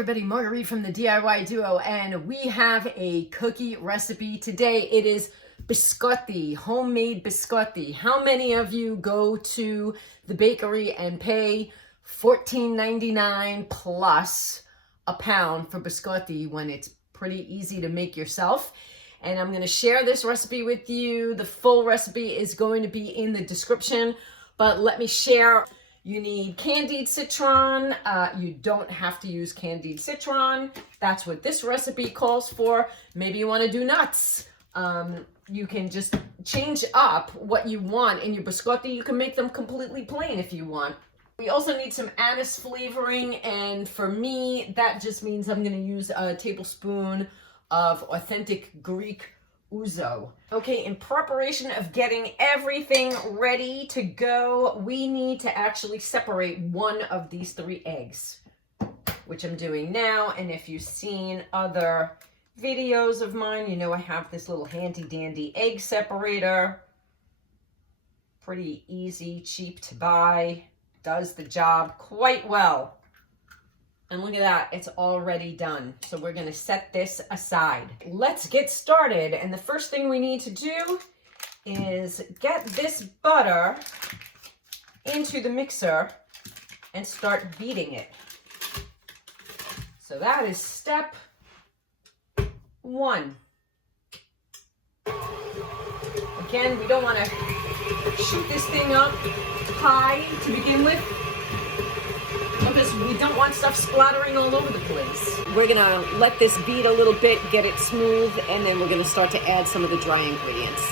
everybody, Marguerite from the DIY Duo, and we have a cookie recipe today. It is biscotti, homemade biscotti. How many of you go to the bakery and pay $14.99 plus a pound for biscotti when it's pretty easy to make yourself? And I'm going to share this recipe with you. The full recipe is going to be in the description, but let me share. You need candied citron. You don't have to use candied citron. That's what this recipe calls for. Maybe you want to do nuts. You can just change up what you want in your biscotti. You can make them completely plain if you want. We also need some anise flavoring, and for me, that just means I'm going to use a tablespoon of authentic Greek ouzo. Okay, in preparation of getting everything ready to go, we need to actually separate one of these 3 eggs, which I'm doing now. And if you've seen other videos of mine, you know I have this little handy dandy egg separator. Pretty easy, cheap to buy, does the job quite well. And look at that, it's already done. So we're gonna set this aside. Let's get started. And the first thing we need to do is get this butter into the mixer and start beating it. So that is step 1. Again, we don't wanna shoot this thing up high to begin with, because we don't want stuff splattering all over the place. We're gonna let this beat a little bit, get it smooth, and then we're gonna start to add some of the dry ingredients.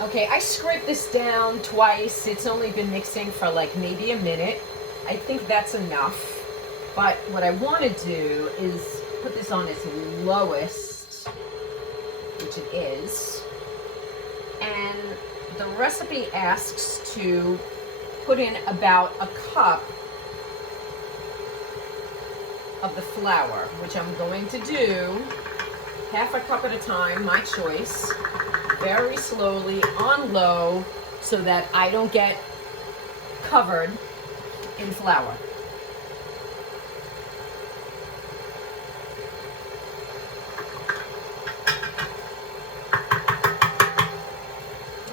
Okay, I scraped this down twice. It's only been mixing for like maybe a minute. I think that's enough. But what I wanna do is put this on its lowest, which it is. And the recipe asks to put in about a cup of the flour, which I'm going to do half a cup at a time, my choice, very slowly on low so that I don't get covered in flour.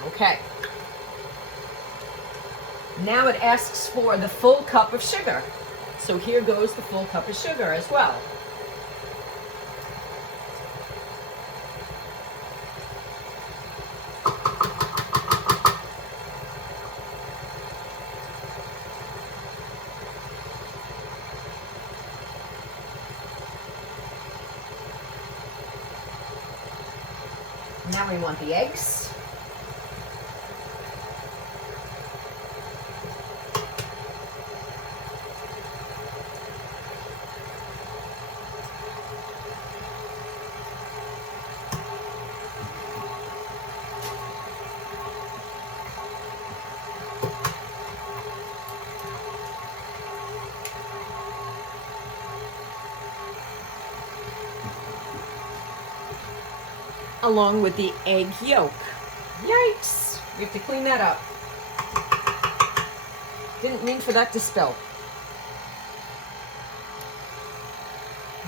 Okay. Now it asks for the full cup of sugar. So here goes the full cup of sugar as well. Now we want the eggs. Along with the egg yolk. Yikes! We have to clean that up. Didn't mean for that to spill.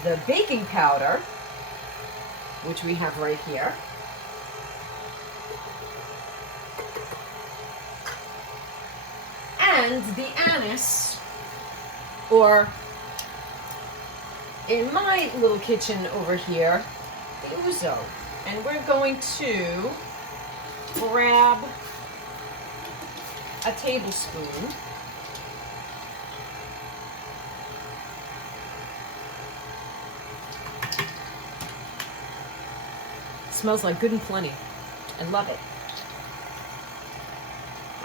The baking powder, which we have right here. And the anise, or in my little kitchen over here, the ouzo. And we're going to grab a tablespoon . It smells like good and plenty. I love it.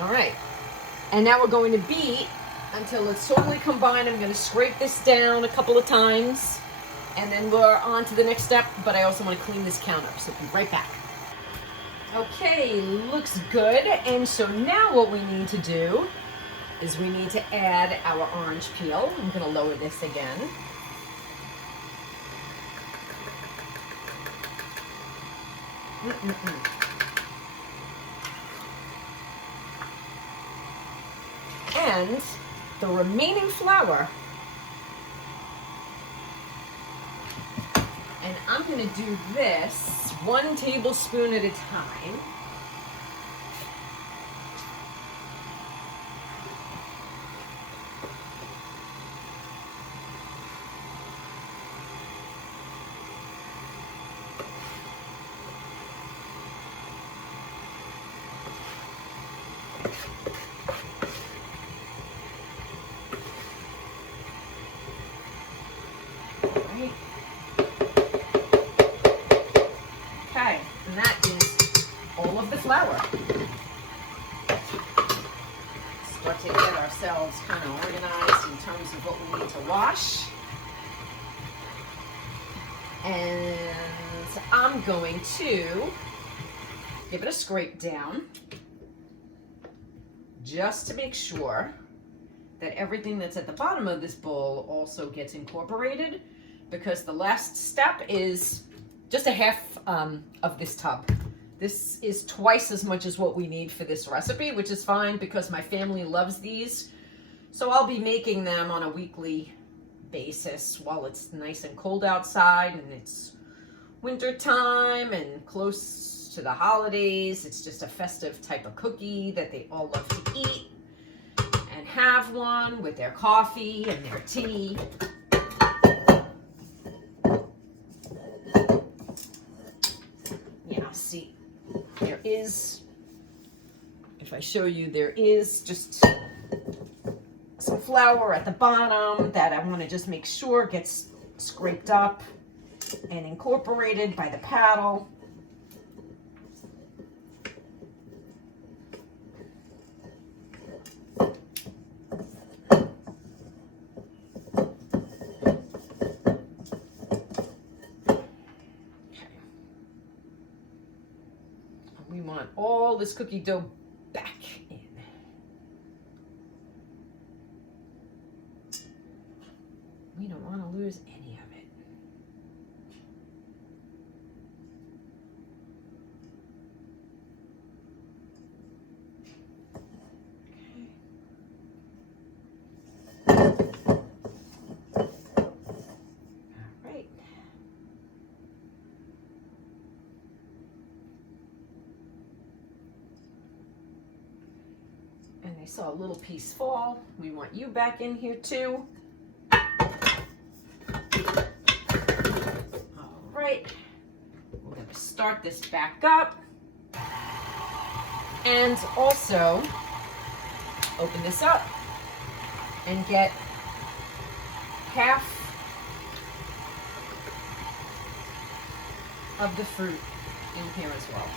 All right. And now we're going to beat until it's totally combined. I'm going to scrape this down a couple of times. And then we're on to the next step, but I also want to clean this counter, so I'll be right back. Okay, looks good. And so now what we need to do is we need to add our orange peel. I'm going to lower this again. And the remaining flour I'm going to do this 1 tablespoon at a time. Okay, and that is all of the flour. Start to get ourselves kind of organized in terms of what we need to wash. And I'm going to give it a scrape down just to make sure that everything that's at the bottom of this bowl also gets incorporated, because the last step is just a half of this tub. This is twice as much as what we need for this recipe, which is fine because my family loves these. So I'll be making them on a weekly basis while it's nice and cold outside and it's winter time and close to the holidays. It's just a festive type of cookie that they all love to eat and have one with their coffee and their tea. Yeah, see, there is, if I show you, there is just some flour at the bottom that I want to just make sure gets scraped up and incorporated by the paddle. We want all this cookie dough back in. We don't want to lose any of it. All right. And I saw a little piece fall. We want you back in here too. All right, we're going to start this back up and also open this up and get half of the fruit in here as well.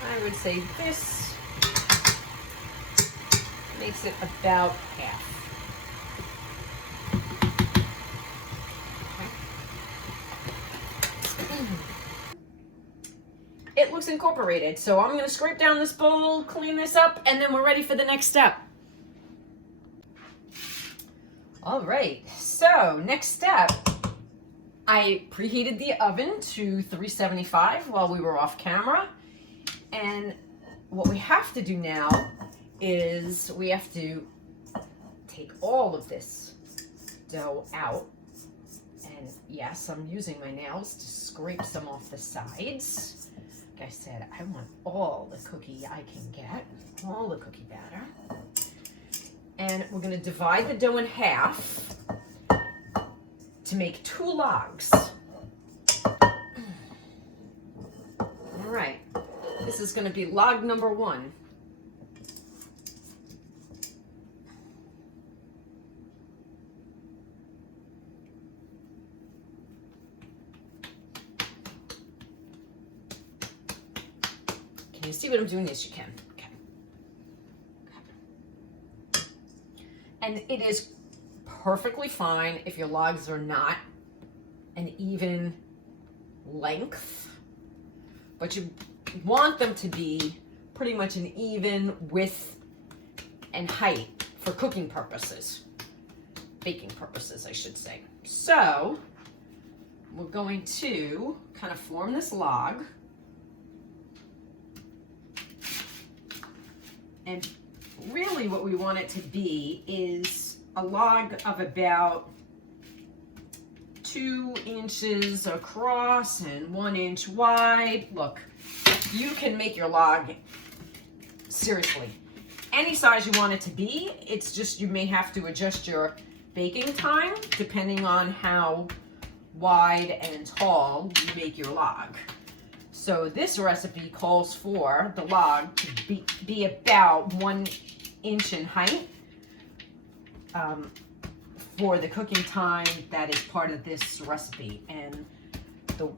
I would say this makes it about half. It looks incorporated, so I'm going to scrape down this bowl, clean this up, and then we're ready for the next step. All right, so next step, I preheated the oven to 375 while we were off camera. And what we have to do now is we have to take all of this dough out. And yes, I'm using my nails to scrape some off the sides. Like I said, I want all the cookie I can get, all the cookie batter. And we're going to divide the dough in half to make 2 logs. All right. This is going to be log number 1. Can you see what I'm doing? Yes, you can. Okay. And it is perfectly fine if your logs are not an even length, but you want them to be pretty much an even width and height for cooking purposes, baking purposes, I should say. So we're going to kind of form this log. And really what we want it to be is a log of about 2 inches across and 1 inch wide. Look, you can make your log, seriously, any size you want it to be. It's just you may have to adjust your baking time depending on how wide and tall you make your log. So this recipe calls for the log to be about 1 inch in height for the cooking time that is part of this recipe. And the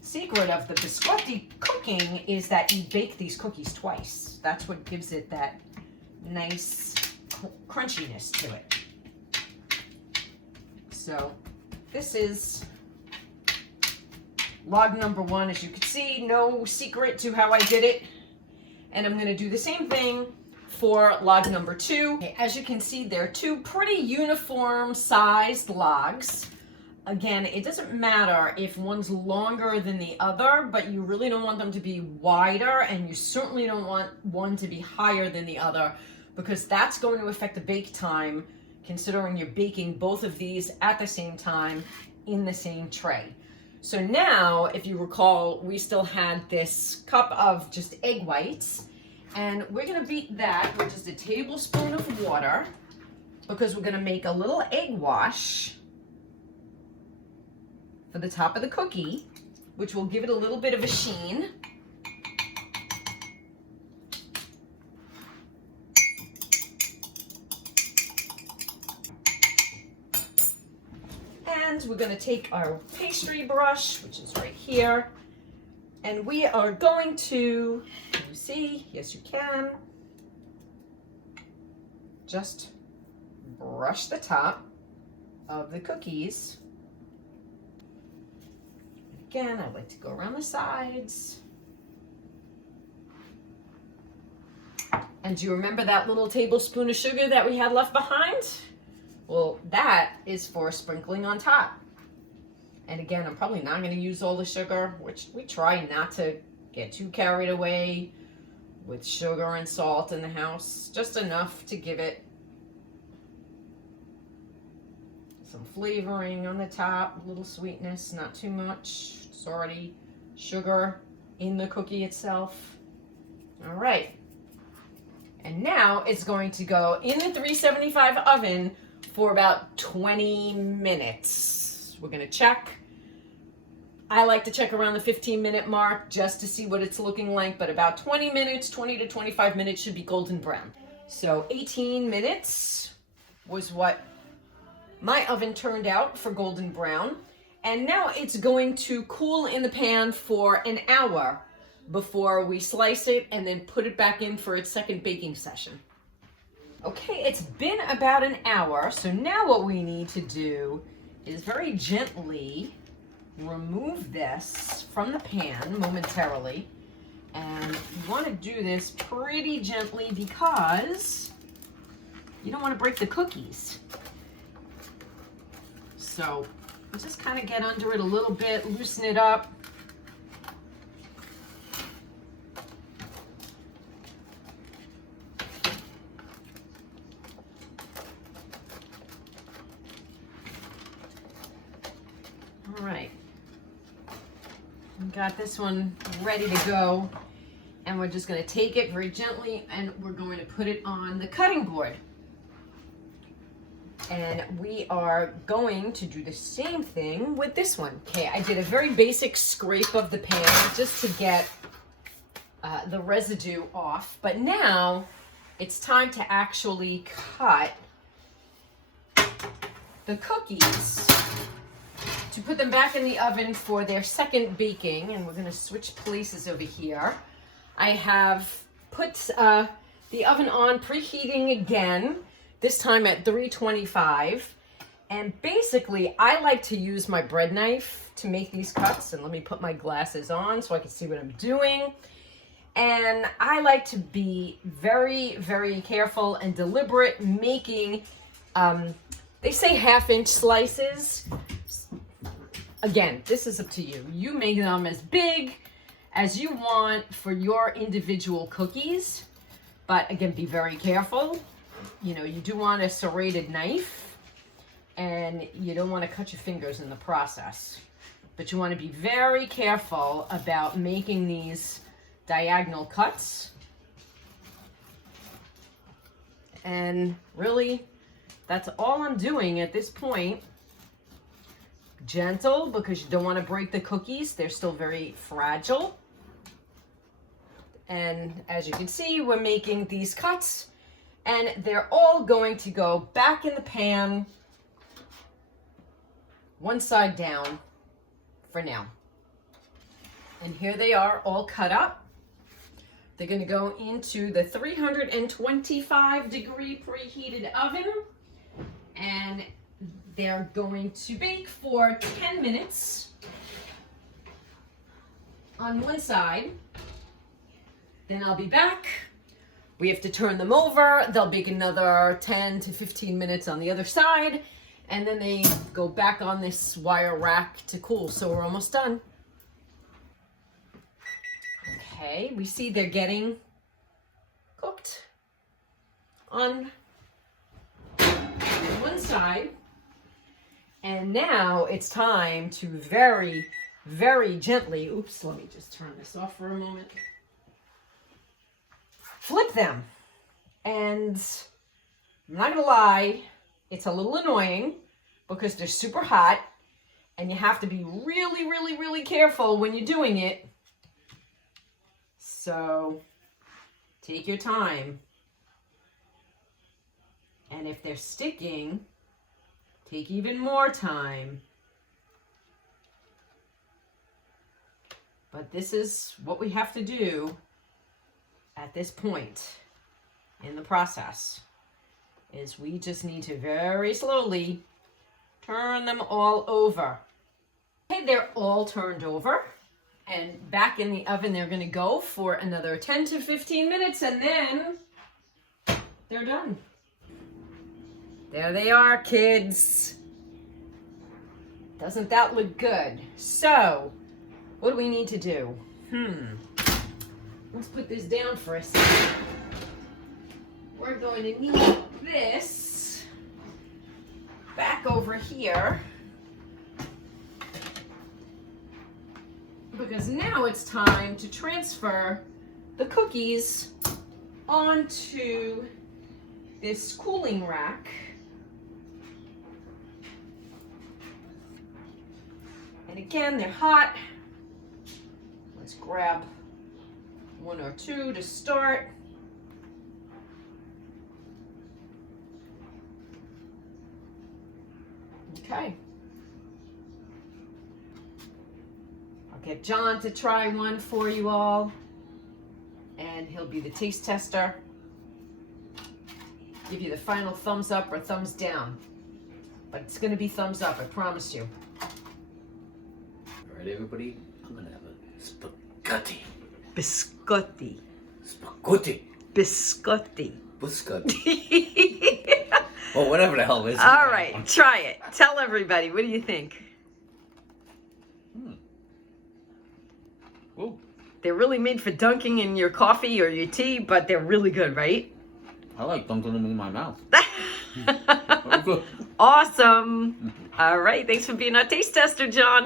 secret of the biscotti cooking is that you bake these cookies twice. That's what gives it that nice crunchiness to it. So this is log number 1. As you can see, no secret to how I did it. And I'm going to do the same thing for log number 2. Okay, as you can see, they're 2 pretty uniform sized logs. Again, it doesn't matter if one's longer than the other, but you really don't want them to be wider, and you certainly don't want one to be higher than the other, because that's going to affect the bake time, considering you're baking both of these at the same time in the same tray. So now, if you recall, we still had this cup of just egg whites, and we're gonna beat that with just a tablespoon of water, because we're gonna make a little egg wash for the top of the cookie, which will give it a little bit of a sheen. And we're going to take our pastry brush, which is right here, and we are going to, can you see? Yes, you can. Just brush the top of the cookies. Again, I like to go around the sides. And do you remember that little tablespoon of sugar that we had left behind? Well, that is for sprinkling on top. And again, I'm probably not going to use all the sugar, which we try not to get too carried away with sugar and salt in the house. Just enough to give it some flavoring on the top, a little sweetness, not too much. It's already sugar in the cookie itself. All right. And now it's going to go in the 375 oven for about 20 minutes. We're gonna check. I like to check around the 15-minute mark just to see what it's looking like, but about 20 minutes, 20 to 25 minutes should be golden brown. So 18 minutes was what my oven turned out for golden brown. And now it's going to cool in the pan for an hour before we slice it and then put it back in for its second baking session. Okay, it's been about an hour, so now what we need to do is very gently remove this from the pan momentarily. And you want to do this pretty gently because you don't want to break the cookies. So just kind of get under it a little bit, loosen it up. All right, we got this one ready to go, and we're just going to take it very gently and we're going to put it on the cutting board. And we are going to do the same thing with this one. Okay, I did a very basic scrape of the pan just to get the residue off, but now it's time to actually cut the cookies to put them back in the oven for their second baking. And we're going to switch places over here. I have put the oven on, preheating again, this time at 325. And basically, I like to use my bread knife to make these cuts. And let me put my glasses on so I can see what I'm doing. And I like to be very, very careful and deliberate making, they say 1/2 inch slices. again, this is up to you. You make them as big as you want for your individual cookies. But again, be very careful. You know, you do want a serrated knife and you don't want to cut your fingers in the process. But you want to be very careful about making these diagonal cuts. And really, that's all I'm doing at this point. Gentle, because you don't want to break the cookies. They're still very fragile. And as you can see, we're making these cuts and they're all going to go back in the pan, one side down for now. And here they are all cut up. They're going to go into the 325 degree preheated oven and they're going to bake for 10 minutes on one side. Then I'll be back. We have to turn them over. They'll bake another 10 to 15 minutes on the other side. And then they go back on this wire rack to cool. So we're almost done. Okay, we see they're getting cooked on one side. And now it's time to very, very gently, oops, let me just turn this off for a moment. Flip them. And I'm not gonna lie, it's a little annoying because they're super hot and you have to be really, really, really careful when you're doing it. So take your time. And if they're sticking, take even more time. But this is what we have to do at this point in the process, is we just need to very slowly turn them all over. Okay, they're all turned over and back in the oven. They're going to go for another 10 to 15 minutes and then they're done. There they are, kids. Doesn't that look good? So, what do we need to do? Let's put this down for a second. We're going to need this back over here because now it's time to transfer the cookies onto this cooling rack. And again, they're hot. Let's grab one or two to start. Okay. I'll get John to try one for you all, and he'll be the taste tester. Give you the final thumbs up or thumbs down. But it's going to be thumbs up, I promise you. All right, everybody, I'm going to have a spaghetti. Biscotti. Spaghetti. Biscotti. Biscotti. Well, whatever the hell it is. All right, try it. Tell everybody, what do you think? Ooh. They're really made for dunking in your coffee or your tea, but they're really good, right? I like dunking them in my mouth. Awesome. All right, thanks for being our taste tester, John.